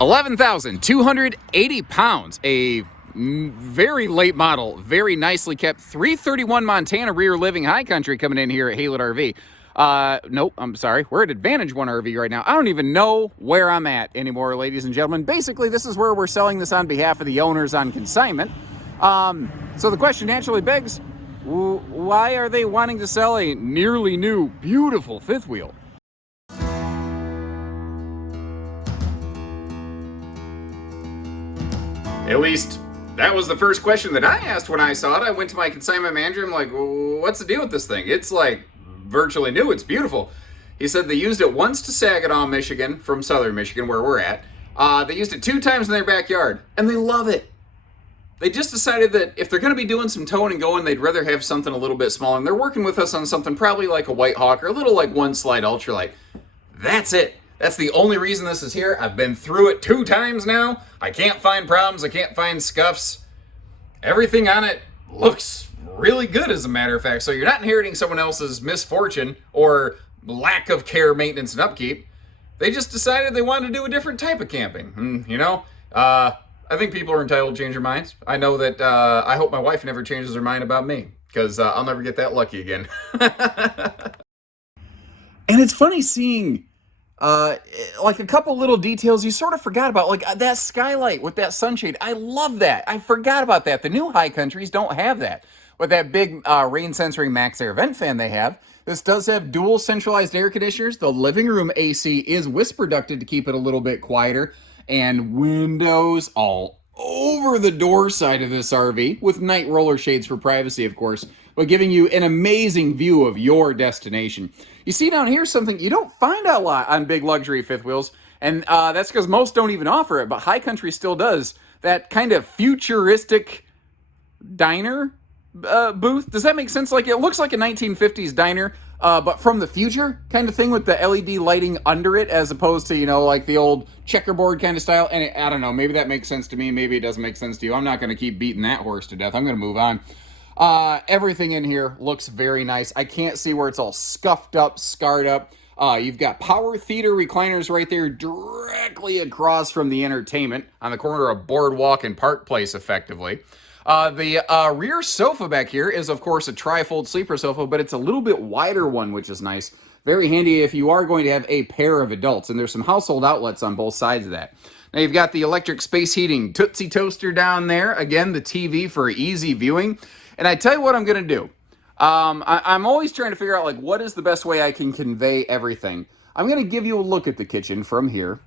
11,280 pounds, a very late model, very nicely kept 331 Montana rear living high country coming in here at Haylett RV. Nope, I'm sorry. We're at Advantage One RV right now. I don't even know where I'm at anymore, ladies and gentlemen. Basically, this is where we're selling this on behalf of the owners on consignment. So the question naturally begs, why are they wanting to sell a nearly new, beautiful fifth wheel? At least, that was the first question that I asked when I saw it. I went to my consignment manager. I'm like, what's the deal with this thing? It's like virtually new. It's beautiful. He said they used it once to Saginaw, Michigan, from southern Michigan, where we're at. They used it 2 times in their backyard, and they love it. They just decided that if they're going to be doing some towing and going, they'd rather have something a little bit smaller. And they're working with us on something probably like a White Hawk or a little like One Slide Ultralight. That's it. That's the only reason this is here. I've been through it 2 times now. I can't find problems. I can't find scuffs. Everything on it looks really good, as a matter of fact. So you're not inheriting someone else's misfortune or lack of care, maintenance, and upkeep. They just decided they wanted to do a different type of camping. I think people are entitled to change their minds. I know that I hope my wife never changes her mind about me, because I'll never get that lucky again. And it's funny seeing like a couple little details you sort of forgot about, like that skylight with that sunshade. I love that. I forgot about that. The new high countries don't have that. With that big rain sensoring max air vent fan they have. This does have dual centralized air conditioners. The living room AC is whisper ducted to keep it a little bit quieter. And windows all over the door side of this RV with night roller shades for privacy, of course, but giving you an amazing view of your destination. You see down here something you don't find a lot on big luxury fifth wheels, and that's because most don't even offer it, but High Country still does. That kind of futuristic diner booth. Does that make sense? Like, it looks like a 1950s diner, but from the future kind of thing with the LED lighting under it, as opposed to, like the old checkerboard kind of style. And I don't know, maybe that makes sense to me. Maybe it doesn't make sense to you. I'm not going to keep beating that horse to death. I'm going to move on. Everything in here looks very nice. I can't see where it's all scuffed up, scarred up. You've got power theater recliners right there directly across from the entertainment on the corner of Boardwalk and Park Place, effectively. The rear sofa back here is, of course, a tri-fold sleeper sofa, but it's a little bit wider one, which is nice. Very handy if you are going to have a pair of adults, and there's some household outlets on both sides of that. Now you've got the electric space heating Tootsie Toaster down there. Again, the TV for easy viewing. And I tell you what I'm going to do. I'm always trying to figure out, like, what is the best way I can convey everything. I'm going to give you a look at the kitchen from here,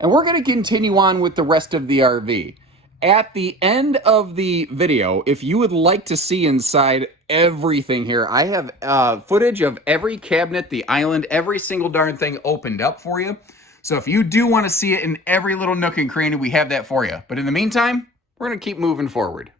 and we're going to continue on with the rest of the RV. At the end of the video, if you would like to see inside everything here, I have footage of every cabinet, the island, every single darn thing opened up for you. So if you do want to see it in every little nook and cranny, we have that for you. But in the meantime, we're going to keep moving forward.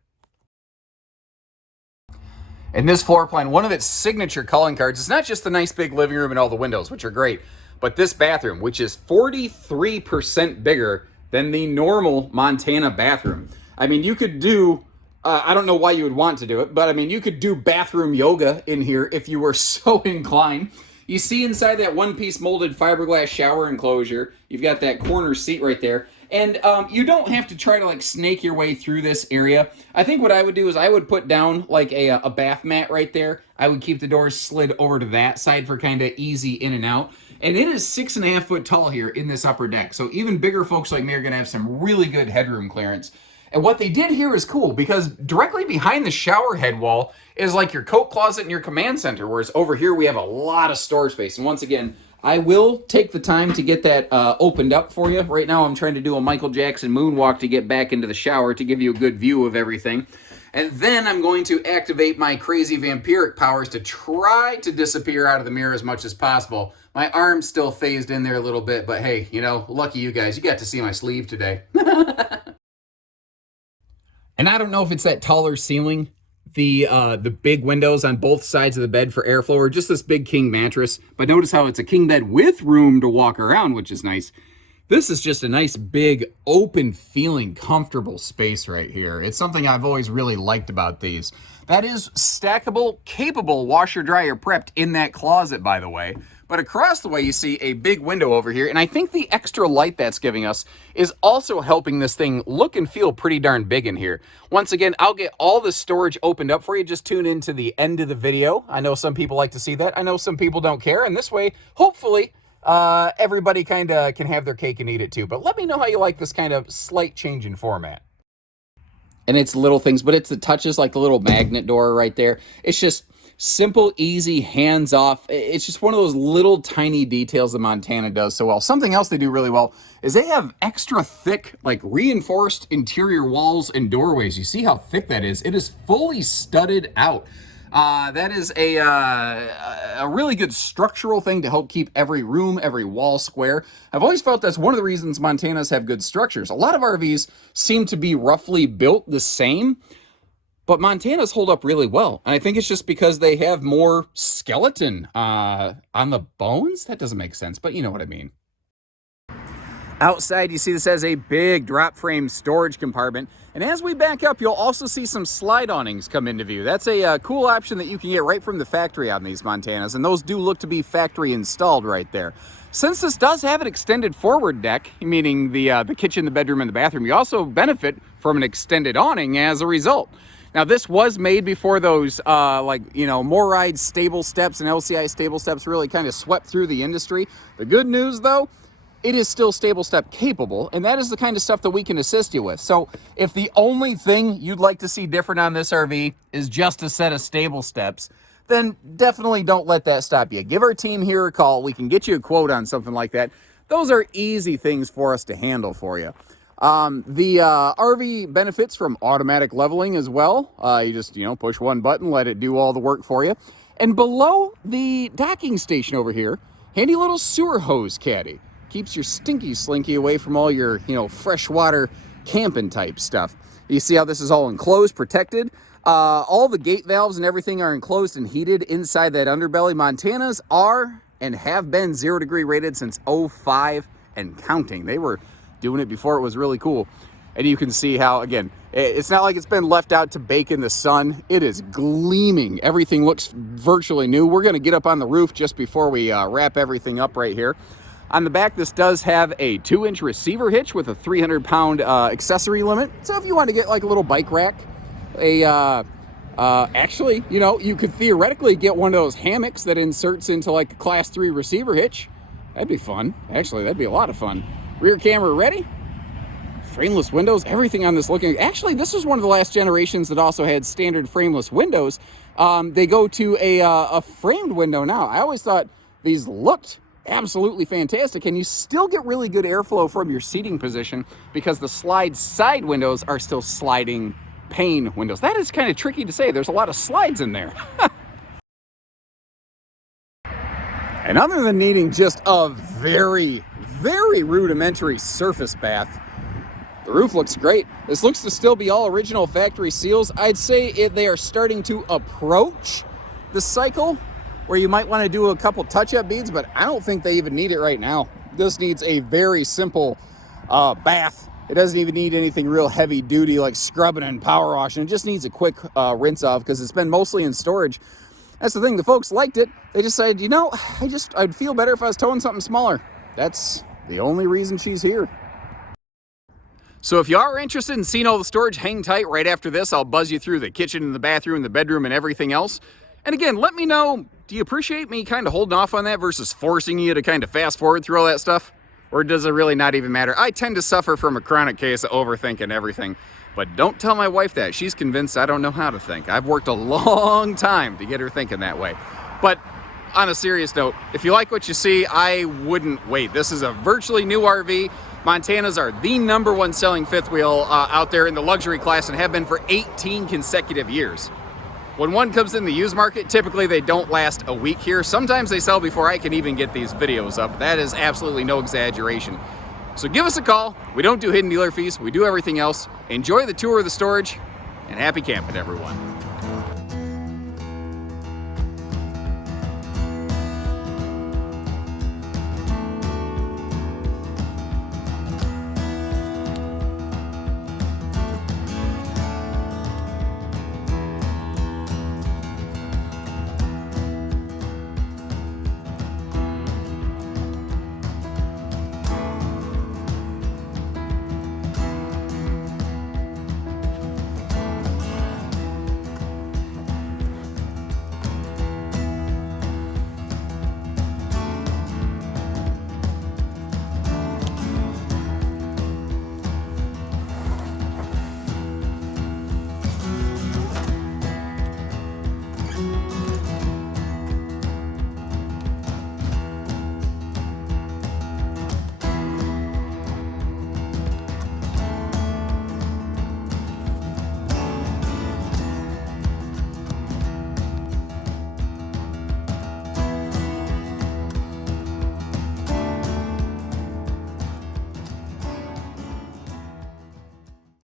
And this floor plan, one of its signature calling cards, is not just the nice big living room and all the windows, which are great, but this bathroom, which is 43% bigger than the normal Montana bathroom. I mean, you could do, I don't know why you would want to do it, but I mean, you could do bathroom yoga in here if you were so inclined. You see inside that one-piece molded fiberglass shower enclosure, you've got that corner seat right there. And you don't have to try to, like, snake your way through this area. I think what I would do is I would put down, like, a bath mat right there. I would keep the doors slid over to that side for kind of easy in and out. And it is 6.5 foot tall here in this upper deck. So even bigger folks like me are going to have some really good headroom clearance. And what they did here is cool, because directly behind the shower head wall is like your coat closet and your command center, whereas over here we have a lot of storage space. And once again, I will take the time to get that opened up for you. Right now I'm trying to do a Michael Jackson moonwalk to get back into the shower to give you a good view of everything. And then I'm going to activate my crazy vampiric powers to try to disappear out of the mirror as much as possible. My arm's still phased in there a little bit, but hey, lucky you guys. You got to see my sleeve today. And I don't know if it's that taller ceiling, the big windows on both sides of the bed for airflow, or just this big king mattress. But notice how it's a king bed with room to walk around, which is nice. This is just a nice, big, open feeling, comfortable space right here. It's something I've always really liked about these. That is stackable, capable washer dryer prepped in that closet, by the way. But across the way, you see a big window over here, and I think the extra light that's giving us is also helping this thing look and feel pretty darn big in here. Once again, I'll get all the storage opened up for you. Just tune in to the end of the video. I know some people like to see that. I know some people don't care, and this way, hopefully, everybody kind of can have their cake and eat it too. But let me know how you like this kind of slight change in format. And it's little things, but it's the touches, like the little magnet door right there. It's just simple, easy, hands-off. It's just one of those little tiny details that Montana does so well. Something else they do really well is they have extra thick, like reinforced interior walls and doorways. You see how thick that is? It is fully studded out. That is a really good structural thing to help keep every room, every wall square. I've always felt that's one of the reasons Montanas have good structures. A lot of RVs seem to be roughly built the same, but Montanas hold up really well. And I think it's just because they have more skeleton on the bones. That doesn't make sense, but you know what I mean. Outside, you see this has a big drop frame storage compartment. And as we back up, you'll also see some slide awnings come into view. That's a cool option that you can get right from the factory on these Montanas. And those do look to be factory installed right there. Since this does have an extended forward deck, meaning the kitchen, the bedroom, and the bathroom, you also benefit from an extended awning as a result. Now, this was made before those, Moride stable steps and LCI stable steps really kind of swept through the industry. The good news, though, it is still stable step capable, and that is the kind of stuff that we can assist you with. So if the only thing you'd like to see different on this RV is just a set of stable steps, then definitely don't let that stop you. Give our team here a call. We can get you a quote on something like that. Those are easy things for us to handle for you. The RV benefits from automatic leveling as well. You just, push one button, let it do all the work for you. And below the docking station over here, handy little sewer hose caddy. Keeps your stinky slinky away from all your, freshwater camping type stuff. You see how this is all enclosed, protected? All the gate valves and everything are enclosed and heated inside that underbelly. Montanas are and have been 0 degree rated since 05 and counting. They were doing it before it was really cool. And you can see how, again, it's not like it's been left out to bake in the sun. It is gleaming. Everything looks virtually new. We're going to get up on the roof just before we wrap everything up right here. On the back, this does have a 2-inch receiver hitch with a 300-pound accessory limit. So if you want to get like a little bike rack, actually, you could theoretically get one of those hammocks that inserts into like a class 3 receiver hitch. That'd be fun. Actually, that'd be a lot of fun. Rear camera ready. Frameless windows, everything on this looking. Actually, this was one of the last generations that also had standard frameless windows. They go to a framed window now. I always thought these looked absolutely fantastic, and you still get really good airflow from your seating position because the slide side windows are still sliding pane windows. That is kind of tricky to say. There's a lot of slides in there. And other than needing just a very, very rudimentary surface bath, the roof looks great. This looks to still be all original factory seals. I'd say they are starting to approach the cycle where you might want to do a couple touch-up beads, but I don't think they even need it right now. This needs a very simple bath. It doesn't even need anything real heavy-duty like scrubbing and power washing. It just needs a quick rinse off because it's been mostly in storage. That's the thing. The folks liked it. They decided, I'd feel better if I was towing something smaller. That's the only reason she's here. So if you are interested in seeing all the storage, hang tight. Right after this, I'll buzz you through the kitchen and the bathroom and the bedroom and everything else. And again, let me know, do you appreciate me kind of holding off on that versus forcing you to kind of fast forward through all that stuff? Or does it really not even matter? I tend to suffer from a chronic case of overthinking everything. But don't tell my wife that. She's convinced I don't know how to think. I've worked a long time to get her thinking that way. But on a serious note, if you like what you see, I wouldn't wait. This is a virtually new RV. Montanas are the #1 selling fifth wheel out there in the luxury class and have been for 18 consecutive years. When one comes in the used market, typically they don't last a week here. Sometimes they sell before I can even get these videos up. That is absolutely no exaggeration. So give us a call. We don't do hidden dealer fees. We do everything else. Enjoy the tour of the storage, and happy camping, everyone.